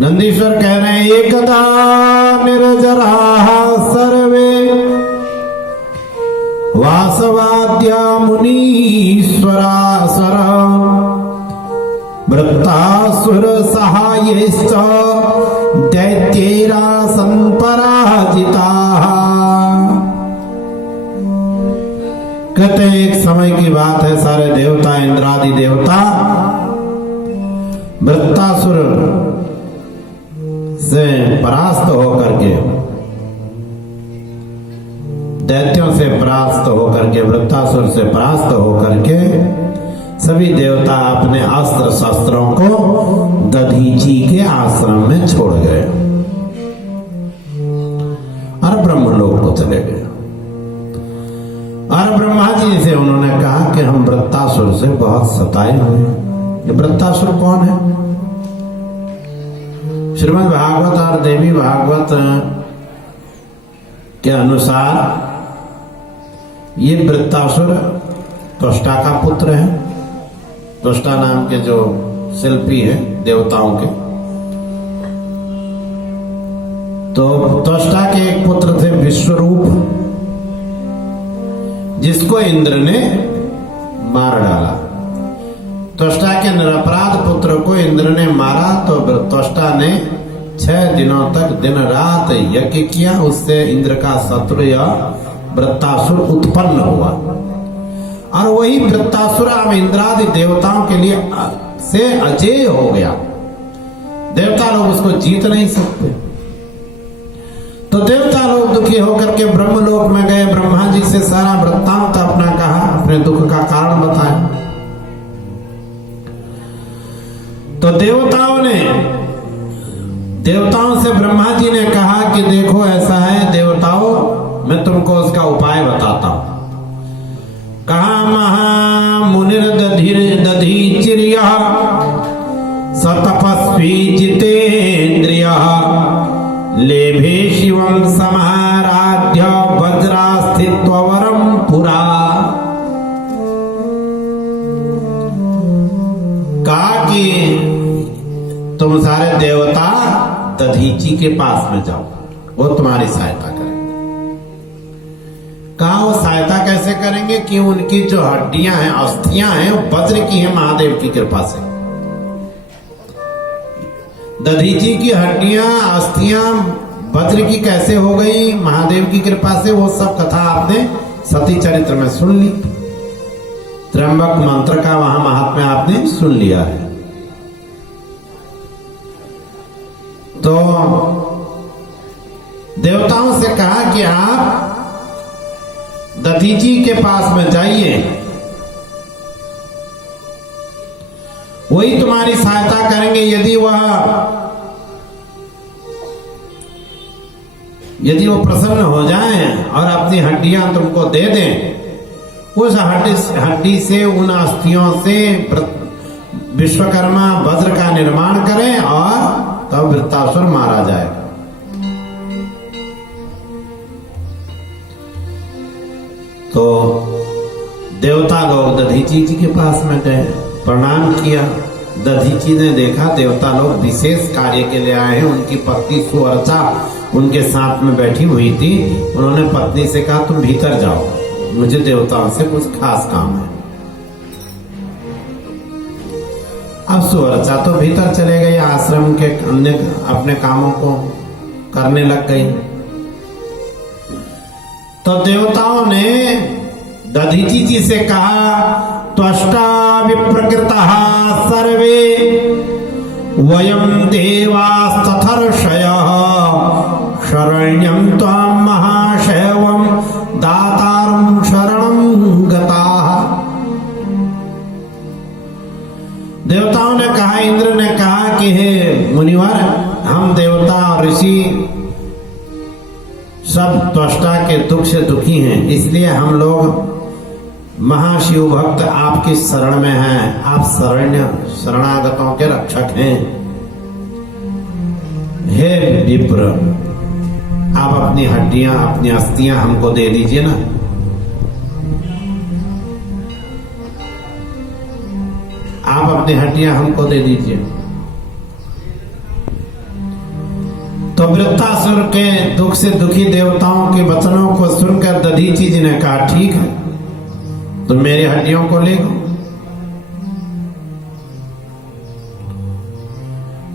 नंदीश्वर कह रहे हैं एकदा निर्जराः सर्वे वासवाद्या मुनीश्वरासुर वृत्तासुर सहायैश्च दैत्यैरासन् पराजिताः। कहते हैं एक समय की बात है, सारे देवता इंद्रादि देवता वृत्तासुर से परास्त होकर के, दैत्यों से परास्त होकर के, वृत्तासुर से परास्त होकर के सभी देवता अपने अस्त्र शस्त्रों को दधीची के आश्रम में छोड़ गए और ब्रह्मलोक को चले गए। और ब्रह्मा जी से उन्होंने कहा कि हम वृत्तासुर से बहुत सताए हुए हैं। ये वृत्तासुर कौन है? श्रीमद् भागवत और देवी भागवत के अनुसार ये वृत्तासुर त्वष्टा का पुत्र है। त्वष्टा नाम के जो शिल्पी है देवताओं के, तो त्वष्टा के एक पुत्र थे विश्वरूप, जिसको इंद्र ने मार डाला। त्वष्टा के निरपराध पुत्र को इंद्र ने मारा तो त्वष्टा ने 6 दिनों तक दिन रात यज्ञ किया, उससे इंद्र का शत्रु या वृत्तासुर उत्पन्न हुआ। और वही वृत्तासुर अब इंद्रादि देवताओं के लिए से अजेय हो गया। देवता लोग उसको जीत नहीं सकते। तो देवता लोग दुखी होकर के ब्रह्मलोक में गए, ब्रह्मा जी से सारा वृत्तांत अपना कहा, अपने दुख का कारण बताया। तो देवताओं से ब्रह्मा जी ने कहा कि देखो ऐसा है देवताओं, मैं तुमको उसका उपाय बताता हूं। कहा महामुनिर दधीचिर्यः सतपस्वी जितेन्द्रियः लेभे शिवं समाराध्य वज्रास्थित्वरम पुरा। कहा कि तुम सारे देवता दधीची के पास में जाओ, वो तुम्हारी सहायता करेंगे। कहा वो सहायता कैसे करेंगे कि उनकी जो हड्डियां हैं, अस्थियां हैं, वो वज्र की है महादेव की कृपा से। दधीची की हड्डियां अस्थियां वज्र की कैसे हो गई? महादेव की कृपा से। वो सब कथा आपने सती चरित्र में सुन ली। त्र्यंबक मंत्र का वहां महात्म्य आपने सुन लिया है। तो देवताओं से कहा कि आप दधीची के पास में जाइए, वही तुम्हारी सहायता करेंगे। यदि वो प्रसन्न हो जाएं और अपनी हड्डियां तुमको दे दें, उस हड्डी से, उन अस्थियों से विश्वकर्मा वज्र का निर्माण करें और तब वृत्तासुर मारा जाएगा। तो देवता लोग दधीची जी के पास में गए, प्रणाम किया। दधीची ने देखा देवता लोग विशेष कार्य के लिए आए हैं। उनकी पत्नी सुवर्चा उनके साथ में बैठी हुई थी। उन्होंने पत्नी से कहा तुम भीतर जाओ, मुझे देवताओं से कुछ खास काम है। अब सुवर्चा तो भीतर चले गई, आश्रम के अन्य अपने कामों को करने लग गई। तो देवताओं ने दधीची जी से कहा त्वष्टा विप्रकृतः सर्वे वयं देवास्तथर्षयः शरण्यं त्वां महाशैवं दातारं शरणं गताः। देवताओं ने कहा, इंद्र ने कहा कि हे मुनिवर, हम देवता और ऋषि सब त्वष्टा के दुख से दुखी हैं, इसलिए हम लोग महाशिव भक्त आपकी शरण में हैं। आप शरणागतों के रक्षक हैं। हे विप्र, आप अपनी हड्डियां, अपनी अस्थियां हमको दे दीजिए ना। आप अपनी हड्डियां हमको दे दीजिए। तो वृत्तासुर के दुख से दुखी देवताओं के वचनों को सुनकर दधीचि जी ने कहा, ठीक है, तुम मेरी हड्डियों को ले लो।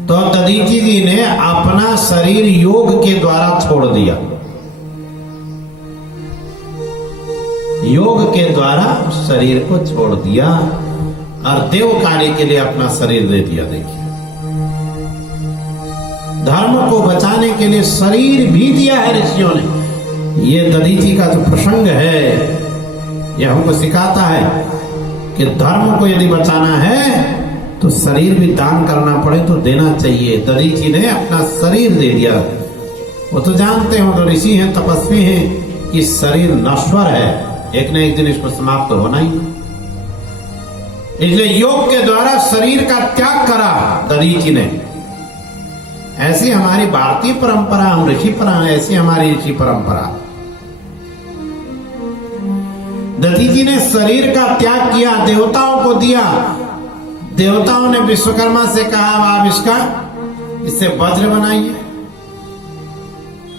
तो दधीचि जी ने अपना शरीर योग के द्वारा छोड़ दिया, योग के द्वारा शरीर को छोड़ दिया और देव कार्य के लिए अपना शरीर दे दिया। देखिए, धर्म को बचाने के लिए शरीर भी दिया है ऋषियों ने। ये दधीचि का जो प्रसंग है, यह हमको सिखाता है कि धर्म को यदि बचाना है तो शरीर भी दान करना पड़े तो देना चाहिए। दधीचि ने अपना शरीर दे दिया। वो तो जानते हो, तो ऋषि हैं, तपस्वी हैं, कि शरीर नश्वर है, एक न एक दिन इसको समाप्त तो होना ही। इसलिए योग के द्वारा शरीर का त्याग करा दधीचि ने। ऐसी हमारी भारतीय परंपरा, हम ऋषि परंपरा, ऐसी हमारी ऋषि परंपरा। दधीचि ने शरीर का त्याग किया, देवताओं को दिया। देवताओं ने विश्वकर्मा से कहा, आप इससे वज्र बनाइए।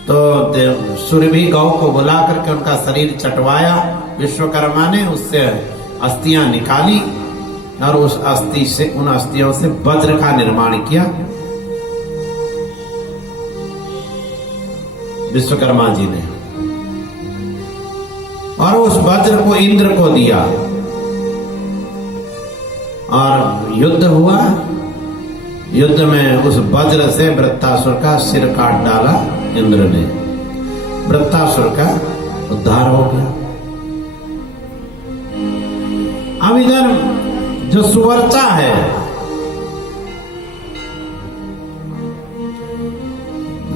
तो सूर्यभी गौ को बुला करके उनका शरीर चटवाया। विश्वकर्मा ने उससे अस्थियां निकाली और उस अस्थि से, उन अस्थियों से वज्र का निर्माण किया विश्वकर्मा जी ने, और उस वज्र को इंद्र को दिया और युद्ध हुआ। युद्ध में उस वज्र से वृत्तासुर का सिर काट डाला इंद्र ने। वृत्तासुर का उद्धार हो गया। अब इधर जो सुवर्चा है,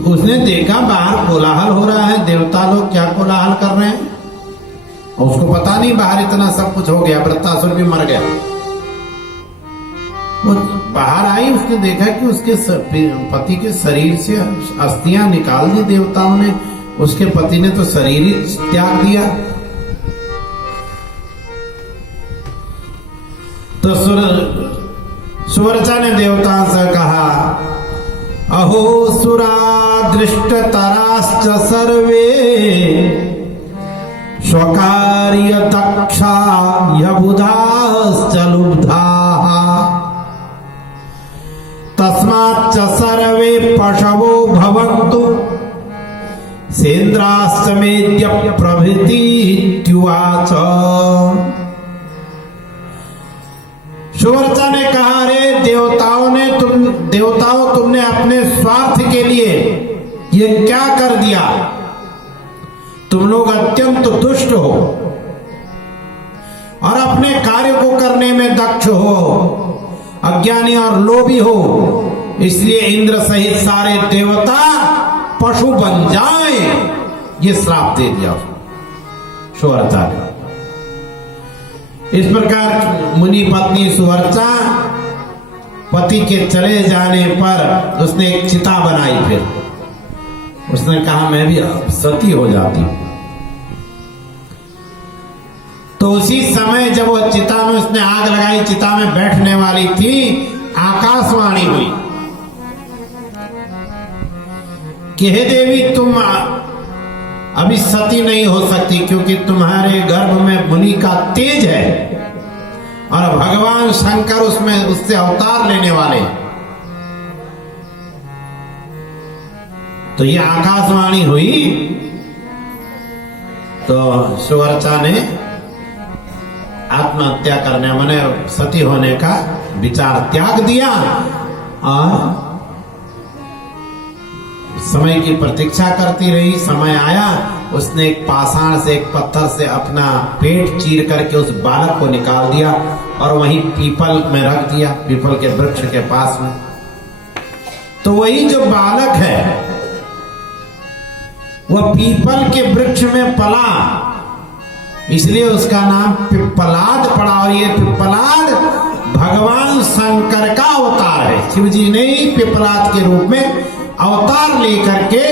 उसने देखा बाहर कोलाहल हो रहा है, देवता लोग क्या कोलाहल कर रहे हैं, और उसको पता नहीं बाहर इतना सब कुछ हो गया, वृत्तासुर भी मर गया। वो बाहर आई, उसने देखा कि उसके पति के शरीर से अस्थियां निकाल दी देवताओं ने। उसके पति ने तो शरीर ही त्याग दिया। तो सुवर्चा ने देवताओं से कहा, अहो सुरा दृष्टतराश्च सर्वे स्वकार्य दक्षा यबुधाश्च लुब्धाः तस्माच्च सर्वे पशवो भवन्तु सेन्द्राश्च मेद्य प्रभृति इत्युवाच। सुवर्चा ने कहा, रे देवताओं तुमने अपने स्वार्थ के लिए ये क्या कर दिया? तुम लोग अत्यंत दुष्ट हो और अपने कार्य को करने में दक्ष हो, अज्ञानी और लोभी हो। इसलिए इंद्र सहित सारे देवता पशु बन जाएं, ये श्राप दे दिया सुवर्चा ने। इस प्रकार मुनि पत्नी सुवर्चा पति के चले जाने पर उसने एक चिता बनाई। फिर उसने कहा, मैं भी सती हो जाती हूं। तो उसी समय जब वो चिता में उसने आग लगाई, चिता में बैठने वाली थी, आकाशवाणी हुई कि हे देवी, तुम अभी सती नहीं हो सकती, क्योंकि तुम्हारे गर्भ में मुनि का तेज है और भगवान शंकर उससे अवतार लेने वाले। तो ये आकाशवाणी हुई तो सुवर्चा ने आत्महत्या करने, माने सती होने का विचार त्याग दिया और समय की प्रतीक्षा करती रही। समय आया, उसने एक पाषाण से, एक पत्थर से अपना पेट चीर करके उस बालक को निकाल दिया और वहीं पीपल में रख दिया, पीपल के वृक्ष के पास में। तो वही जो बालक है वह पीपल के वृक्ष में पला, इसलिए उसका नाम पिप्पलाद पड़ा। और ये पिप्पलाद भगवान शंकर का अवतार है। शिव जी ने पिप्पलाद के रूप में अवतार लेकर के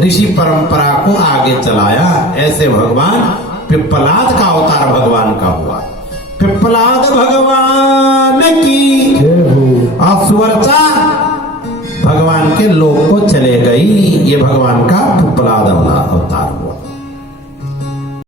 ऋषि परंपरा को आगे चलाया। ऐसे भगवान पिप्पलाद का अवतार भगवान का हुआ। पिप्पलाद भगवान की सुवर्चा भगवान के लोक को चले नहीं, ये भगवान का पुपलाद अवतार।